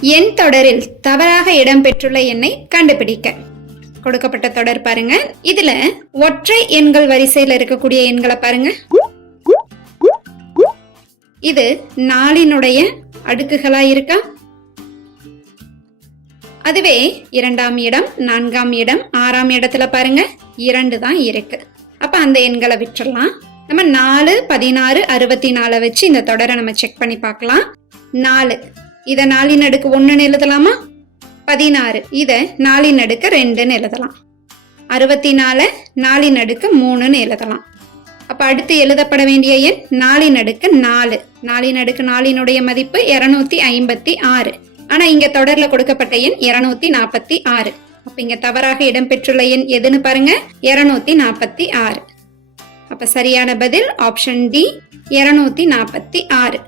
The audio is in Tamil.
எண் தொடரில் தவறாக இடம்பெற்றுள்ள எண்ணை கண்டுபிடிக்க. கொடுக்கப்பட்ட தொடர் பாருங்க. இதுல ஒற்றை எண்கள் வரிசையில இருக்கக்கூடிய எண்களை பாருங்க. இது நாலினுடைய அடுக்குகளா இருக்கா? அதுவே இரண்டாம் இடம் நான்காம் இடம் ஆறாம் இடத்துல பாருங்க. இரண்டு தான் இருக்கு. அப்ப அந்த எண்களை விட்டுறலாம். நம்ம நாலு பதினாறு அறுபத்தி நாலை வச்சு இந்த தொடரை நம்ம செக் பண்ணி பார்க்கலாம். நாலு. இதை நாலின் அடுக்கு ஒன்றுன்னு எழுதலாமா? பதினாறு. இதை நாலின் அடுக்கு ரெண்டுன்னு எழுதலாம். அறுபத்தி நாலு நாலின் அடுக்கு மூணுன்னு எழுதலாம். அப்போ அடுத்து எழுதப்பட வேண்டிய எண் நாலின் அடுக்கு நாலு. நாலின் அடுக்கு நாலினுடைய மதிப்பு இரநூத்தி ஐம்பத்தி ஆறு. ஆனால் இங்கே தொடரில் கொடுக்கப்பட்ட எண் இரநூத்தி நாற்பத்தி ஆறு. அப்போ இங்கே தவறாக இடம்பெற்றுள்ள எண் எதுன்னு பாருங்க. இரநூத்தி நாற்பத்தி ஆறு. அப்போ சரியான பதில் ஆப்ஷன் டி இரநூத்தி நாற்பத்தி ஆறு.